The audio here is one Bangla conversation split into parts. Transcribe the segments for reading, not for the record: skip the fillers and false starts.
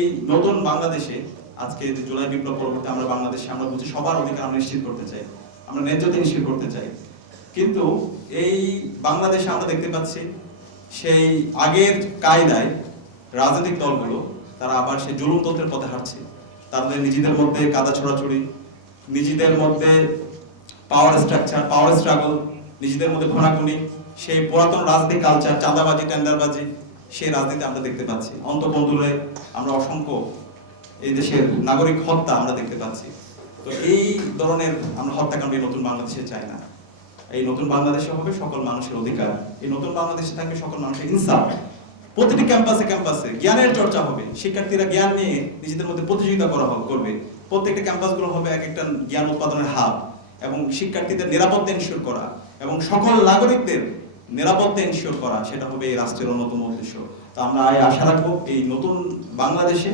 এই নতুন বাংলাদেশে আজকে যে জুলাই বিপ্লব পরবর্তী আমরা বাংলাদেশে আমরা বলছি সবার অধিকার আমরা নিশ্চিত করতে চাই, আমরা ন্যায্যতা নিশ্চিত করতে চাই। কিন্তু এই বাংলাদেশে আমরা দেখতে পাচ্ছি সেই আগের কায়দায় রাজনৈতিক দলগুলো তারা আবার সেই জুলুমতন্ত্রের পথে হাঁটছে। তাদের নিজেদের মধ্যে কাদা ছোড়াছুড়ি, নিজেদের মধ্যে পাওয়ার স্ট্রাকচার, পাওয়ার স্ট্রাগল, নিজেদের মধ্যে খুনাখুনি, সেই পুরাতন রাজনৈতিক কালচার, চাঁদাবাজি, টেন্ডারবাজি, সেই রাজনীতি আমরা দেখতে পাচ্ছি। অন্তঃকন্দুরে আমরা অসংখ্য এই দেশের নাগরিক হত্যা আমরা দেখতে পাচ্ছি। তো এই ধরনের আমরা হত্যাকাণ্ড নতুন বাংলাদেশে চাই না। এই নতুন বাংলাদেশে হবে সকল মানুষের অধিকার, এই নতুন বাংলাদেশে থাকবে সকল মানুষের ইনসাফ। প্রতিটি ক্যাম্পাসে ক্যাম্পাসে জ্ঞানের চর্চা হবে, শিক্ষার্থীরা জ্ঞান নিয়ে নিজেদের মধ্যে প্রতিযোগিতা করবে। প্রত্যেকটা ক্যাম্পাসগুলো হবে এক একটা জ্ঞান উৎপাদনের হাব, এবং শিক্ষার্থীদের নিরাপত্তা এনশিওর করা এবং সকল নাগরিকদের নিরাপত্তা এনশিওর করা, সেটা হবে এই রাষ্ট্রের অন্যতম উদ্দেশ্য। তো আমরা আশা রাখবো এই নতুন বাংলাদেশে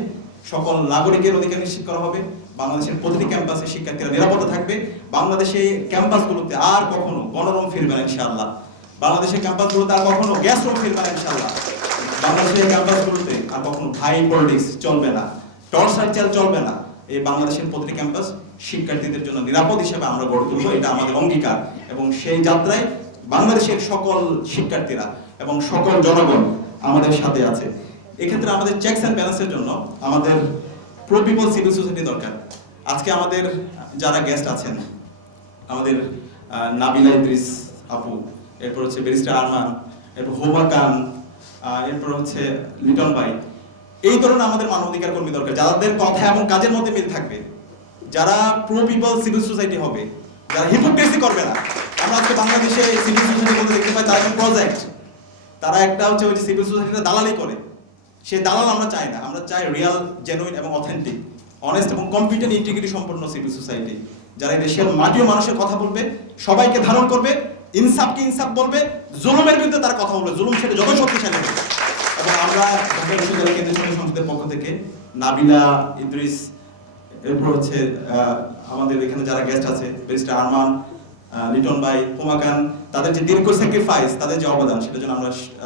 সকল নাগরিকের অধিকার নিশ্চিত করা হবে, বাংলাদেশের প্রতিটি ক্যাম্পাসে শিক্ষার্থীরা নিরাপদে থাকবে, বাংলাদেশে ক্যাম্পাসগুলোতে আর কখনো গণরুম ফিরবে না ইনশাআল্লাহ, বাংলাদেশের ক্যাম্পাসগুলোতে আর কখনো গ্যাস রুম ফিরবে না ইনশাআল্লাহ, বাংলাদেশের ক্যাম্পাসগুলোতে আর কখনো ভাই পলিটিক্স চলবে না, টর্চার চাল চলবে না। এই বাংলাদেশের প্রতিটি ক্যাম্পাস শিক্ষার্থীদের জন্য নিরাপদ হিসেবে আমরা গড়ে তুলবো, এটা আমাদের অঙ্গীকার। এবং সেই যাত্রায় বাংলাদেশের সকল শিক্ষার্থীরা এবং সকল জনগণ আমাদের সাথে আছে। এক্ষেত্রে আমাদের চেকস অ্যান্ড ব্যালেন্সের জন্য আমাদের প্রো পিপল সিভিল সোসাইটি দরকার। আজকে আমাদের যারা গেস্ট আছেন, আমাদের নাবিলা ইদ্রিস আপু, এরপর হচ্ছে ব্যারিস্টার আরমান, এরপর হোমা খান, এরপর হচ্ছে লিটন ভাই, এই ধরনের আমাদের মানবাধিকার কর্মী দরকার, যাদের কথা এবং কাজের মধ্যে মিল থাকবে, যারা প্রো পিপল সিভিল সোসাইটি হবে, যারা হিপোক্রেসি করবে না। আমরা আজকে বাংলাদেশে সিভিল সোসাইটি বলতে দেখতে পাই তারা একটা প্রজেক্ট, তারা একটা হচ্ছে ওই যে সিভিল সোসাইটিটা দালালি করে, সেই দালাল আমরা চাই না। আমরা চাই রিয়েল, জেনুইন এবং অথেন্টিক, অনেস্ট এবং কম্পিটেন্ট ইন্টিগ্রিটি সম্পন্ন সিভিল সোসাইটি, যারা এই দেশের মাটি ও মানুষের কথা বলবে, সবাইকে ধারণ করবে, ইনসাফকে ইনসাফ বলবে, জুলুমের বিরুদ্ধে তারা কথা বলবে, জুলুম সেটা যত শক্তিশালী হবে। এবং আমরা ঢাকা বিশ্ববিদ্যালয় কেন্দ্রীয় সংসদের পক্ষ থেকে নাবিলা ইদ্রিস, এরপর হচ্ছে আমাদের এখানে যারা গেস্ট আছে, ব্যারিস্টার আরমান, লিটন ভাই, হোমা খান, তাদের যে দীর্ঘ স্যাক্রিফাইস, তাদের যে অবদান, সেটার জন্য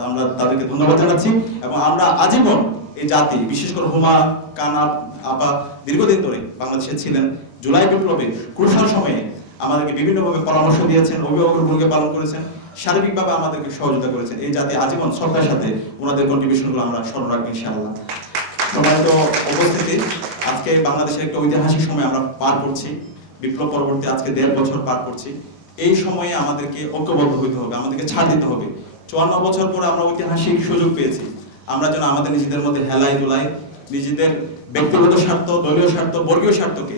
আমরা তাদেরকে ধন্যবাদ জানাচ্ছি। এবং আমরা আজীবন এই জাতি, বিশেষ করে হোমা খান আপা দীর্ঘদিন ধরে বাংলাদেশে ছিলেন, জুলাই বিপ্লবে ক্রুশাল সময়ে আমাদেরকে বিভিন্নভাবে পরামর্শ দিয়েছেন, অভিভাবকের ভূমিকা পালন করেছেন, শারীরিকভাবে আমাদেরকে সহযোগিতা করেছেন। এই জাতি আজীবন শ্রদ্ধার সাথে ওনাদের কন্ট্রিবিউশনগুলো আমরা স্মরণ রাখবো ইনশাআল্লাহ। সম্মানিত উপস্থিতি, আজকে বাংলাদেশের একটা ঐতিহাসিক সময় আমরা পার করছি, বিপ্লব পরবর্তী আজকে 1.5 বছর পার করছি। এই সময়ে আমাদেরকে ঐক্যবদ্ধ হইতে হবে, আমাদেরকে ছাড় দিতে হবে। 54 বছর পরে আমরা ঐতিহাসিক সুযোগ পেয়েছি, আমরা যেন আমাদের নিজেদের মধ্যে হেলাই দুলাই, নিজেদের ব্যক্তিগত স্বার্থ, দলীয় স্বার্থ, বর্গীয় স্বার্থকে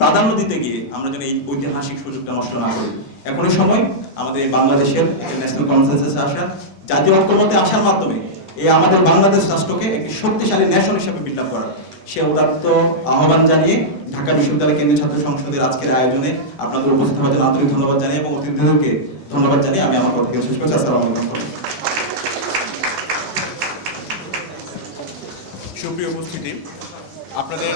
প্রাধান্য দিতে গিয়ে আমরা যেন এই ঐতিহাসিক সুযোগটা নষ্ট না করি। এখনই সময় আমাদের এই বাংলাদেশের ন্যাশনাল কনসেনসাসে আসা, জাতীয় ঐক্যমত্যে আসার মাধ্যমে এই আমাদের বাংলাদেশ রাষ্ট্রকে একটি শক্তিশালী ন্যাশন হিসেবে বিল্ড আপ করা। সে উদাত্ত আহ্বান জানিয়ে ঢাকা বিশ্ববিদ্যালয় কেন্দ্রীয় ছাত্র সংসদের আজকের আয়োজনে আপনাদের উপস্থিত হওয়ার জন্য আন্তরিক ধন্যবাদ জানিয়ে এবং অতিথিদেরকে ধন্যবাদ জানিয়ে আমি আমার কথা শেষ করছি। আসসালামু আলাইকুম। সুপ্রিয় উপস্থিতি, আপনাদের